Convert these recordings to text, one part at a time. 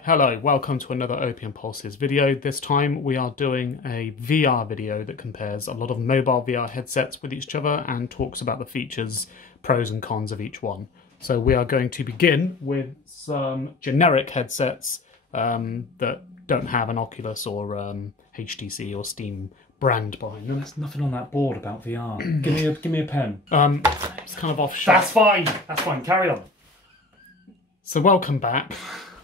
Right, hello, welcome to another Opium Pulses video. This time we are doing a VR video that compares a lot of mobile VR headsets with each other and talks about the features, pros and cons of each one. So we are going to begin with some generic headsets that don't have an Oculus or HTC or Steam brand behind them. There's nothing on that board about VR. give me a pen. It's kind of off shot. That's fine, carry on. So welcome back.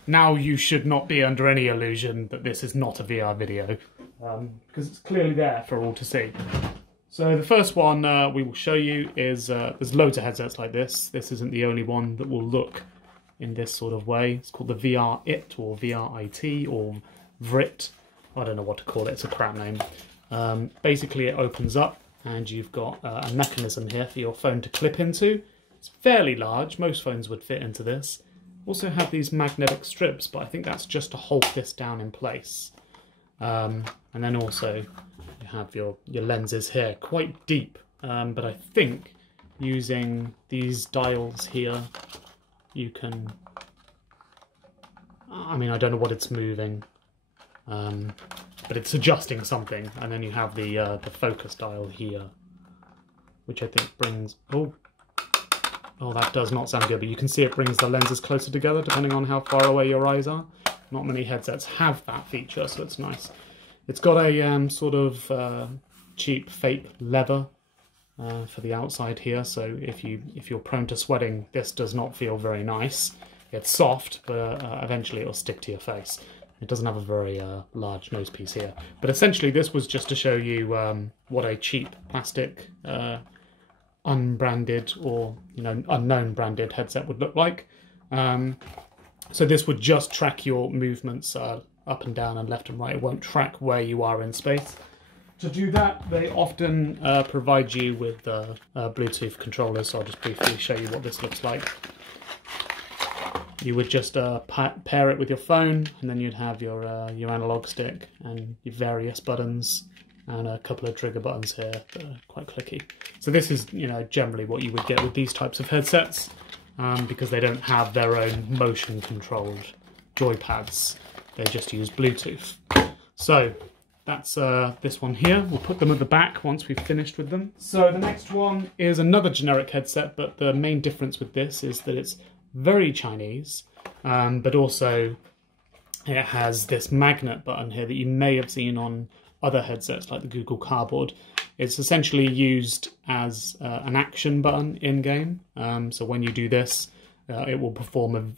Now you should not be under any illusion that this is not a VR video, because it's clearly there for all to see. So the first one we will show you is, there's loads of headsets like this. This isn't the only one that will look in this sort of way. It's called the VRIT or VRIT or VRIT. I don't know what to call it, it's a crap name. Basically it opens up and you've got a mechanism here for your phone to clip into. It's fairly large, most phones would fit into this. Also have these magnetic strips, but I think that's just to hold this down in place. And then also you have your lenses here, quite deep, but I think using these dials here you can, I mean I don't know what it's moving, but it's adjusting something, and then you have the focus dial here, which I think brings, oh, that does not sound good, but you can see it brings the lenses closer together depending on how far away your eyes are. Not many headsets have that feature, so it's nice. It's got a sort of cheap fake leather for the outside here, so if you're prone to sweating, this does not feel very nice. It's soft, but eventually it'll stick to your face. It doesn't have a very large nose piece here. But essentially this was just to show you what a cheap plastic unbranded or unknown branded headset would look like. So this would just track your movements up and down and left and right. It won't track where you are in space. To do that, they often provide you with Bluetooth controllers, so I'll just briefly show you what this looks like. You would just pair it with your phone, and then you'd have your analog stick and your various buttons, and a couple of trigger buttons here that are quite clicky. So this is, generally what you would get with these types of headsets, because they don't have their own motion-controlled joypads. They just use Bluetooth. So that's this one here. We'll put them at the back once we've finished with them. So the next one is another generic headset, but the main difference with this is that it's very Chinese, but also it has this magnet button here that you may have seen on other headsets like the Google Cardboard. It's essentially used as an action button in-game. So when you do this, it will perform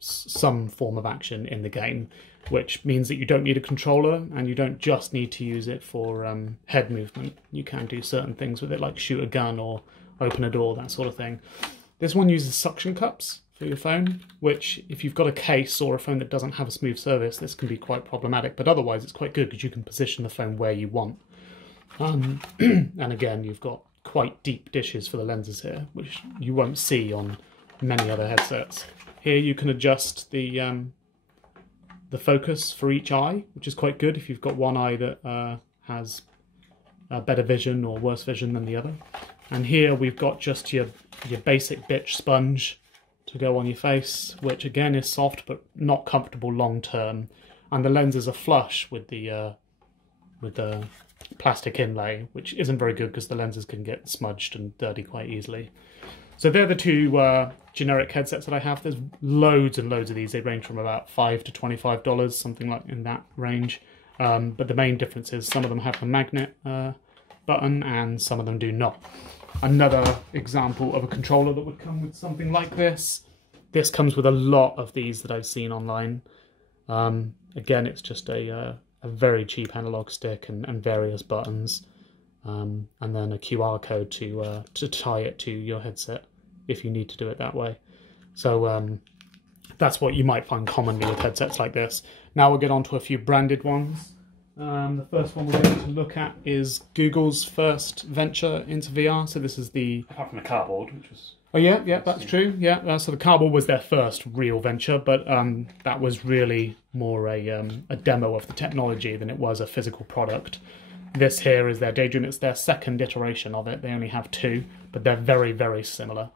some form of action in the game, which means that you don't need a controller and you don't just need to use it for head movement. You can do certain things with it, like shoot a gun or open a door, that sort of thing. This one uses suction cups for your phone, which if you've got a case or a phone that doesn't have a smooth surface, this can be quite problematic, but otherwise it's quite good because you can position the phone where you want. And again, you've got quite deep dishes for the lenses here, which you won't see on many other headsets. Here you can adjust the focus for each eye, which is quite good if you've got one eye that has better vision or worse vision than the other. And here we've got just your basic bitch sponge to go on your face, which again is soft but not comfortable long term. And the lenses are flush with the plastic inlay, which isn't very good because the lenses can get smudged and dirty quite easily. So they're the two generic headsets that I have. There's loads and loads of these. They range from about $5 to $25, something like in that range. But the main difference is some of them have the magnet button and some of them do not. Another example of a controller that would come with something like this. This comes with a lot of these that I've seen online. Again, it's just a very cheap analog stick and various buttons, and then a QR code to tie it to your headset if you need to do it that way. So that's what you might find commonly with headsets like this. Now we'll get on to a few branded ones. The first one we're going to look at is Google's first venture into VR. So this is the... Apart from the Cardboard, which was... Oh yeah, that's true. Yeah, so the Cardboard was their first real venture, but that was really more a demo of the technology than it was a physical product. This here is their Daydream. It's their second iteration of it. They only have two, but they're very, very similar.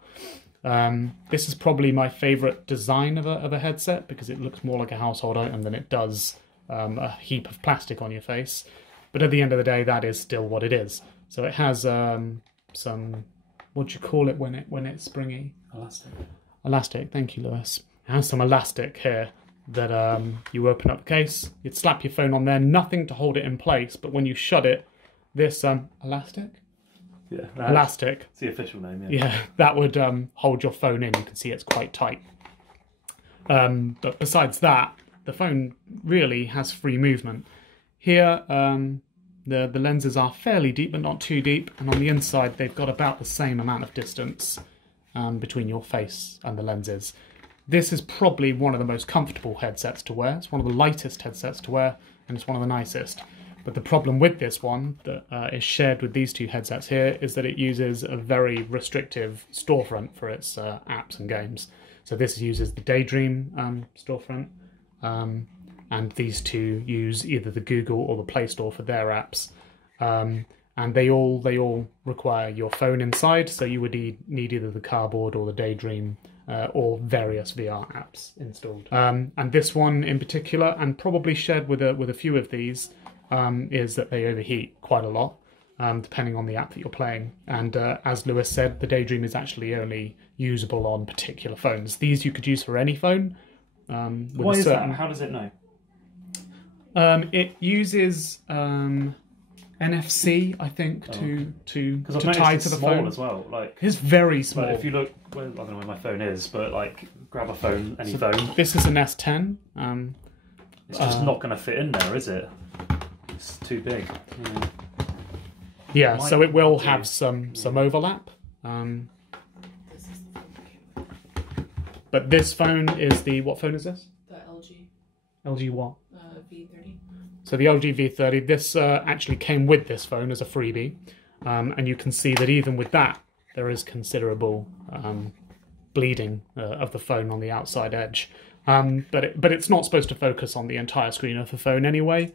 This is probably my favourite design of a headset because it looks more like a household item than it does a heap of plastic on your face. But at the end of the day, that is still what it is. So it has some, what do you call it when it's springy? Elastic. Elastic, thank you, Lewis. It has some elastic here that you open up the case, you'd slap your phone on there, nothing to hold it in place, but when you shut it, this elastic? Yeah, Elastic. It's the official name, yeah. Yeah, that would hold your phone in. You can see it's quite tight. But besides that, the phone really has free movement. Here, the lenses are fairly deep, but not too deep. And on the inside, they've got about the same amount of distance between your face and the lenses. This is probably one of the most comfortable headsets to wear. It's one of the lightest headsets to wear, and it's one of the nicest. But the problem with this one that is shared with these two headsets here is that it uses a very restrictive storefront for its apps and games. So this uses the Daydream storefront, and these two use either the Google or the Play Store for their apps. And they all require your phone inside, so you would need either the cardboard or the Daydream or various VR apps installed. And this one in particular, and probably shared with a few of these, is that they overheat quite a lot, depending on the app that you're playing. And as Lewis said, the Daydream is actually only usable on particular phones. These you could use for any phone. Why is that? How does it know? It uses NFC, I think, to tie to the small phone as well. Like it's very small. if you look, well, I don't know where my phone is, but like grab a phone, any phone. This is an S10. It's just not going to fit in there, is it? It's too big. Yeah, so it will have some overlap. But this phone is what phone is this? The LG. LG what? V30. So the LG V30, this actually came with this phone as a freebie. And you can see that even with that, there is considerable bleeding of the phone on the outside edge. But it's not supposed to focus on the entire screen of the phone anyway,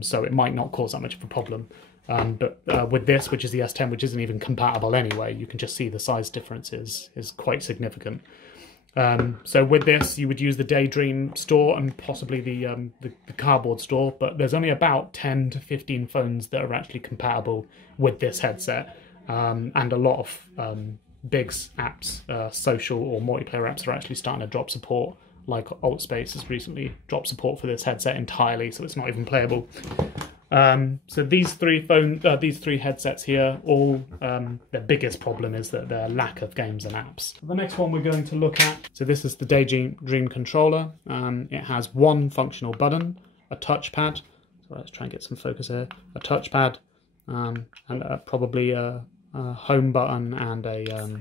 so it might not cause that much of a problem. But with this, which is the S10, which isn't even compatible anyway, you can just see the size difference is quite significant. So with this, you would use the Daydream store and possibly the cardboard store, but there's only about 10 to 15 phones that are actually compatible with this headset, and a lot of big apps, social or multiplayer apps, are actually starting to drop support. Like Altspace has recently dropped support for this headset entirely, so it's not even playable. So these three headsets here, all their biggest problem is that their lack of games and apps. The next one we're going to look at, so this is the Daydream Controller. It has one functional button, a touchpad. So let's try and get some focus here. A touchpad, and probably a home button and a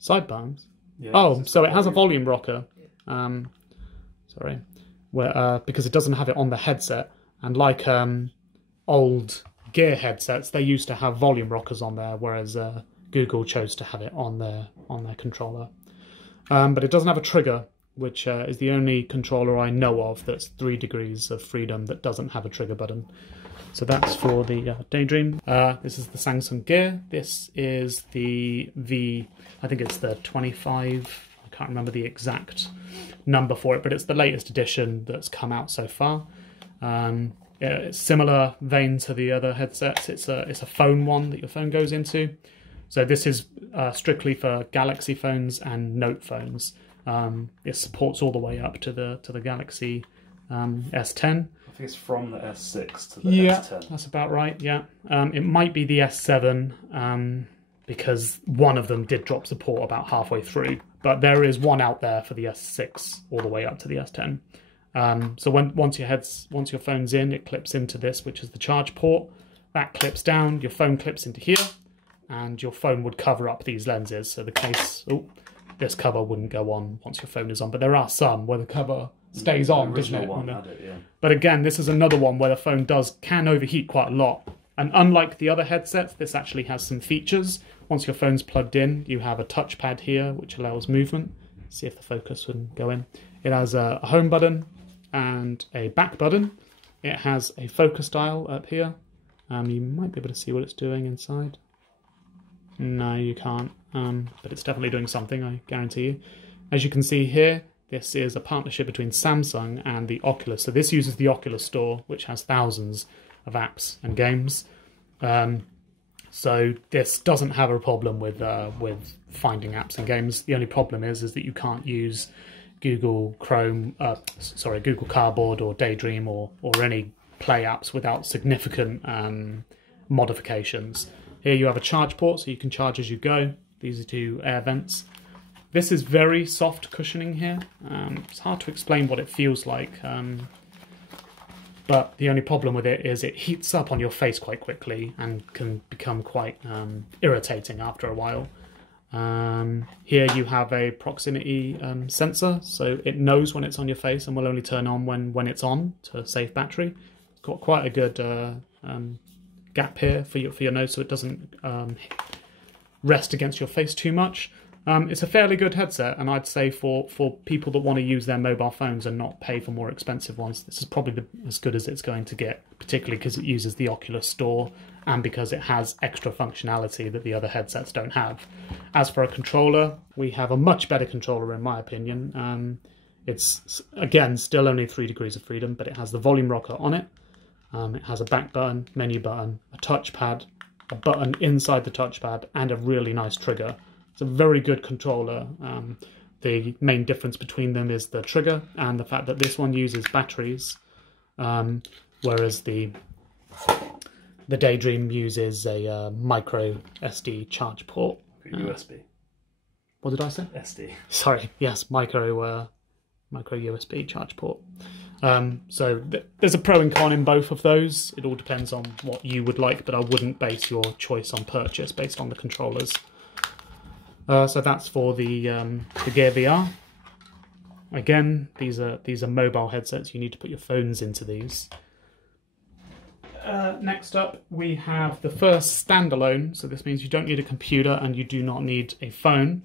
side buttons. Yeah, oh, so it has a volume rocker. Sorry, because it doesn't have it on the headset. And like old Gear headsets, they used to have volume rockers on there, whereas Google chose to have it on their controller. But it doesn't have a trigger, which is the only controller I know of that's 3 degrees of freedom that doesn't have a trigger button. So that's for the Daydream. This is the Samsung Gear. This is the I think it's the 25. I can't remember the exact number for it, but it's the latest edition that's come out so far. It's similar vein to the other headsets. It's a phone one that your phone goes into. So this is strictly for Galaxy phones and Note phones. It supports all the way up to the Galaxy S10. I think it's from the S6 to the S10. Yeah, that's about right. Yeah, it might be the S7 because one of them did drop support about halfway through, but there is one out there for the S6 all the way up to the S10. So once your phone's in, it clips into this, which is the charge port. That clips down, your phone clips into here, and your phone would cover up these lenses. So the case, this cover wouldn't go on once your phone is on, but there are some where the cover stays on, doesn't it? Yeah. But again, this is another one where the phone can overheat quite a lot. And unlike the other headsets, this actually has some features. Once your phone's plugged in, you have a touchpad here, which allows movement. See if the focus would go in. It has a home button and a back button. It has a focus dial up here. You might be able to see what it's doing inside. No, you can't. but it's definitely doing something, I guarantee you. As you can see here, this is a partnership between Samsung and the Oculus. So this uses the Oculus Store, which has thousands of apps and games. So this doesn't have a problem with finding apps and games. The only problem is that you can't use Google Cardboard or Daydream or any Play apps without significant modifications. Here you have a charge port, so you can charge as you go. These are two air vents. This is very soft cushioning here. It's hard to explain what it feels like, but the only problem with it is it heats up on your face quite quickly and can become quite irritating after a while. Here you have a proximity sensor, so it knows when it's on your face and will only turn on when it's on to save battery. It's got quite a good gap here for your nose, so it doesn't rest against your face too much. It's a fairly good headset, and I'd say for people that want to use their mobile phones and not pay for more expensive ones, this is probably as good as it's going to get, particularly because it uses the Oculus Store and because it has extra functionality that the other headsets don't have. As for a controller, we have a much better controller in my opinion. It's, again, still only 3 degrees of freedom, but it has the volume rocker on it. It has a back button, menu button, a touchpad, a button inside the touchpad, and a really nice trigger. It's a very good controller. The main difference between them is the trigger and the fact that this one uses batteries, whereas the Daydream uses a micro SD charge port. USB. What did I say? SD. Sorry, yes, micro USB charge port. So there's a pro and con in both of those. It all depends on what you would like, but I wouldn't base your choice on purchase based on the controllers. So that's for the Gear VR. Again, these are mobile headsets. You need to put your phones into these. Next up, we have the first standalone. So this means you don't need a computer and you do not need a phone.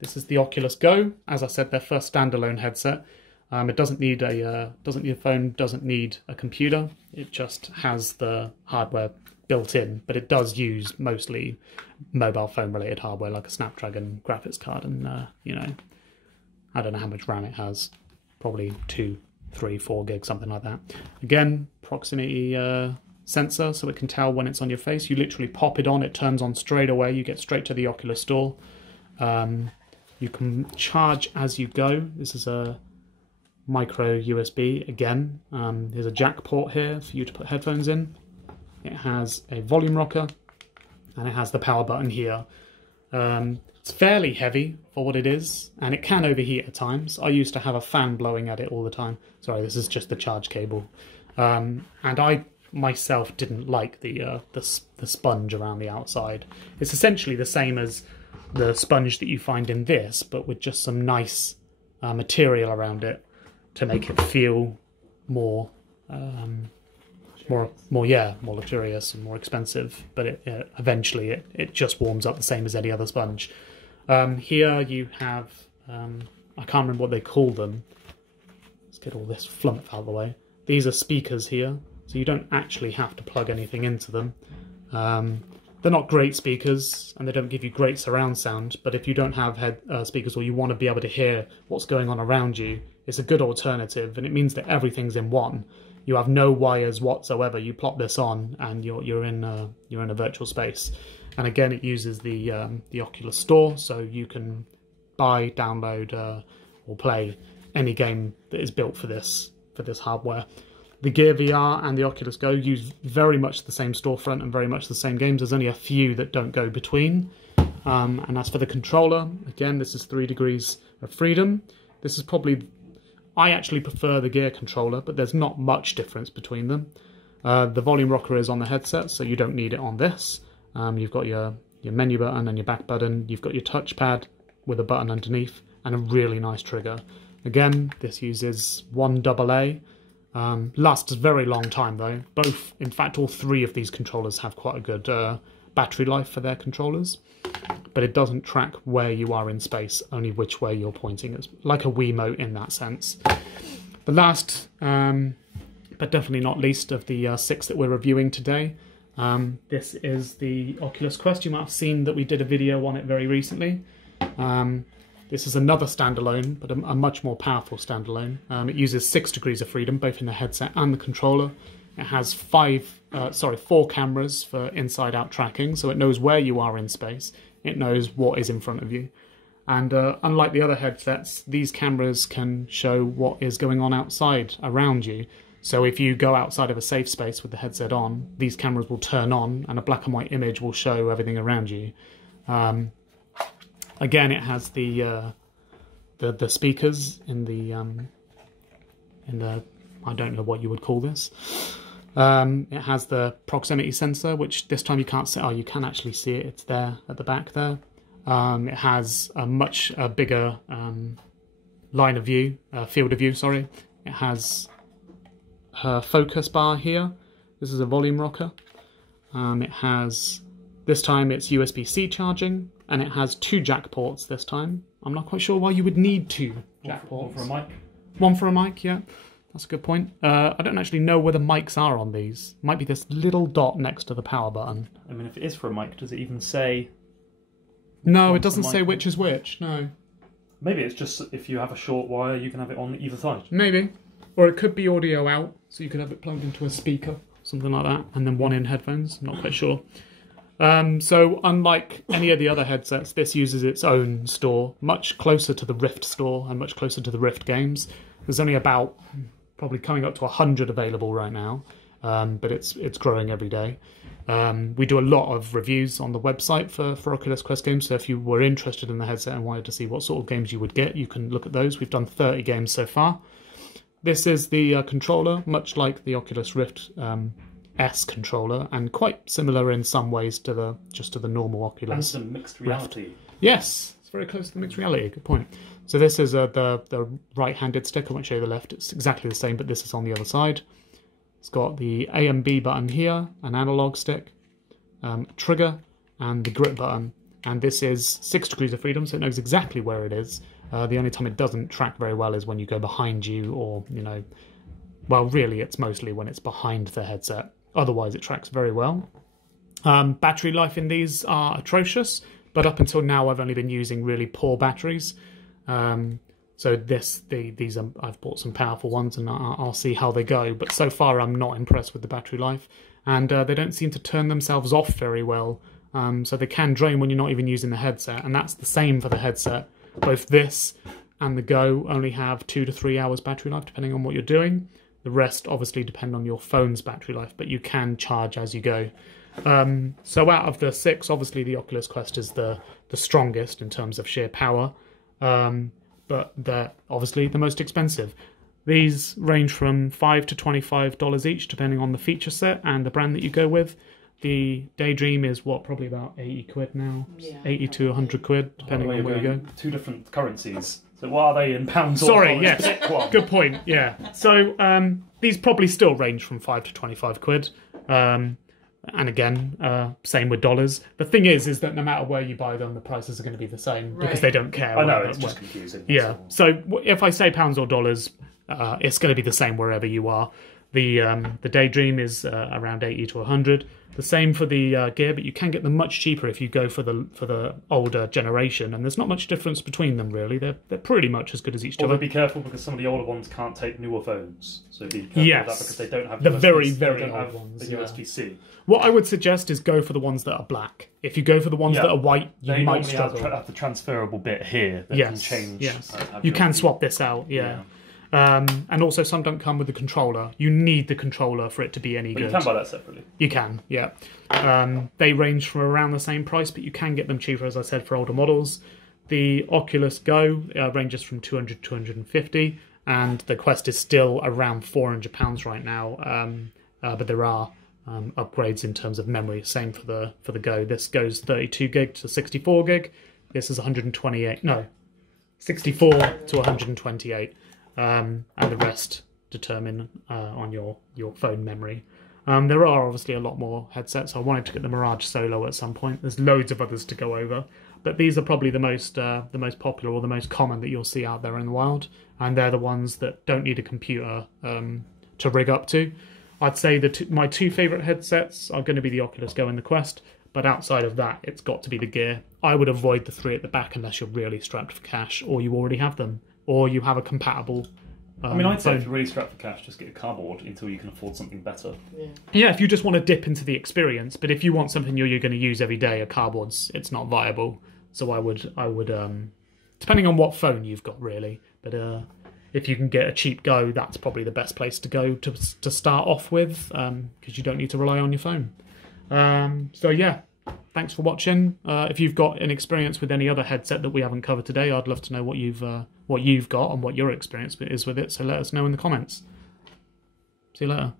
This is the Oculus Go. As I said, their first standalone headset. It doesn't need a phone, doesn't need a computer. It just has the hardware built in, but it does use mostly mobile phone related hardware like a Snapdragon graphics card, and you know, I don't know how much RAM it has, probably 2, 3, 4 gigs, something like that. Again, proximity sensor, so it can tell when it's on your face. You literally pop it on, it turns on straight away, you get straight to the Oculus Store. You can charge as you go. This is a micro USB again. There's a jack port here for you to put headphones in. It has a volume rocker and it has the power button here. It's fairly heavy for what it is, and it can overheat at times. I used to have a fan blowing at it all the time. Sorry, this is just the charge cable. And I myself didn't like the sponge around the outside. It's essentially the same as the sponge that you find in this, but with just some nice material around it to make it feel more luxurious and more expensive, but eventually it just warms up the same as any other sponge. Here you have, I can't remember what they call them. Let's get all this flump out of the way. These are speakers here, so you don't actually have to plug anything into them. They're not great speakers, and they don't give you great surround sound, but if you don't have speakers or you want to be able to hear what's going on around you, it's a good alternative, and it means that everything's in one. You have no wires whatsoever. You plop this on, and you're in a virtual space. And again, it uses the Oculus Store, so you can buy, download, or play any game that is built for this hardware. The Gear VR and the Oculus Go use very much the same storefront and very much the same games. There's only a few that don't go between. And as for the controller, again, this is 3 degrees of freedom. This is probably, I actually prefer the Gear controller, but there's not much difference between them. The volume rocker is on the headset, so you don't need it on this. You've got your menu button and your back button. You've got your touchpad with a button underneath and a really nice trigger. Again, this uses 1 AA. Lasts a very long time though. Both, in fact, all 3 of these controllers have quite a good battery life for their controllers, but it doesn't track where you are in space, only which way you're pointing. It's like a Wiimote in that sense. The last, but definitely not least, of the 6 that we're reviewing today This is the Oculus Quest. You might have seen that we did a video on it very recently. This is another standalone, but a much more powerful standalone. It uses 6 degrees of freedom, both in the headset and the controller. It has 4 cameras for inside-out tracking, so it knows where you are in space. It knows what is in front of you. And unlike the other headsets, these cameras can show what is going on outside around you. So if you go outside of a safe space with the headset on, these cameras will turn on and a black and white image will show everything around you. Again, it has the speakers in the I don't know what you would call this. It has the proximity sensor, which this time you can't see. Oh, you can actually see it. It's there at the back there. It has a much bigger line of view, field of view, sorry. It has a focus bar here. This is a volume rocker. It has, this time it's USB-C charging, and it has 2 jack ports this time. I'm not quite sure why you would need 2 jack ports. One for a mic? One for a mic, yeah. That's a good point. I don't actually know where the mics are on these. Might be this little dot next to the power button. I mean, if it is for a mic, does it even say... No, it doesn't say which is which, no. Maybe it's just if you have a short wire, you can have it on either side. Maybe. Or it could be audio out, so you could have it plugged into a speaker, something like that, and then one in headphones. I'm not quite sure. So unlike any of the other headsets, this uses its own store, much closer to the Rift store and much closer to the Rift games. There's only about, probably coming up to 100 available right now, but it's growing every day. We do a lot of reviews on the website for Oculus Quest games, so if you were interested in the headset and wanted to see what sort of games you would get, you can look at those. We've done 30 games so far. This is the controller, much like the Oculus Rift S controller, and quite similar in some ways to the normal Oculus. And some mixed reality. Rift. Yes, it's very close to the mixed reality. Good point. So this is the right-handed stick. I won't show you the left. It's exactly the same, but this is on the other side. It's got the A and B button here, an analog stick, a trigger, and the grip button. And this is 6 degrees of freedom, so it knows exactly where it is. The only time it doesn't track very well is when you go behind you, or, you know, well, really, it's mostly when it's behind the headset. Otherwise, it tracks very well. Battery life in these are atrocious, but up until now, I've only been using really poor batteries. So these are, I've bought some powerful ones, and I'll see how they go. But so far, I'm not impressed with the battery life, and they don't seem to turn themselves off very well. So they can drain when you're not even using the headset, and that's the same for the headset. Both this and the Go only have 2 to 3 hours battery life, depending on what you're doing. The rest obviously depend on your phone's battery life, but you can charge as you go. So out of the 6, obviously the Oculus Quest is the strongest in terms of sheer power, but they're obviously the most expensive. These range from $5 to $25 each, depending on the feature set and the brand that you go with. The Daydream is what, probably about 80 quid now, yeah, 80 to 100 quid, depending on where you go. 2 different currencies. So what are they in pounds or Sorry, dollars? yes, good point, yeah. So these probably still range from 5 to 25 quid. And again, same with dollars. The thing is that no matter where you buy them, the prices are going to be the same, because they don't care. I know, it's just confusing. Yeah, so if I say pounds or dollars, it's going to be the same wherever you are. The Daydream is around 80 to 100. The same for the gear, but you can get them much cheaper if you go for the older generation, and there's not much difference between them really. They're pretty much as good as each other. Be careful, because some of the older ones can't take newer phones, so be careful with that, because they don't have the USB, very old ones. The USB-C. What I would suggest is go for the ones that are black. If you go for the ones that are white, you might struggle. They have the transferable bit here that can change. Yes, you can swap this out. Yeah. And also some don't come with the controller. You need the controller for it to be any good. You can buy that separately. You can, yeah. They range from around the same price, but you can get them cheaper, as I said, for older models. The Oculus Go ranges from 200 to 250, and the Quest is still around £400 right now. But there are upgrades in terms of memory. Same for the Go. This goes 32 gig to 64 gig. This is 64 to 128. And the rest determine on your phone memory. There are obviously a lot more headsets. I wanted to get the Mirage Solo at some point. There's loads of others to go over, but these are probably the most popular or the most common that you'll see out there in the wild, and they're the ones that don't need a computer to rig up to. I'd say my two favourite headsets are going to be the Oculus Go and the Quest, but outside of that, it's got to be the Gear. I would avoid the three at the back unless you're really strapped for cash, or you already have them, or you have a compatible I'd say phone. if you're really strapped for cash, just get a cardboard until you can afford something better. Yeah, if you just want to dip into the experience, but if you want something you're going to use every day, a cardboard's it's not viable. So I would depending on what phone you've got really, but if you can get a cheap Go, that's probably the best place to go to start off with, because you don't need to rely on your phone. So yeah, thanks for watching. If you've got an experience with any other headset that we haven't covered today, I'd love to know what you've got and what your experience is with it. So let us know in the comments. See you later.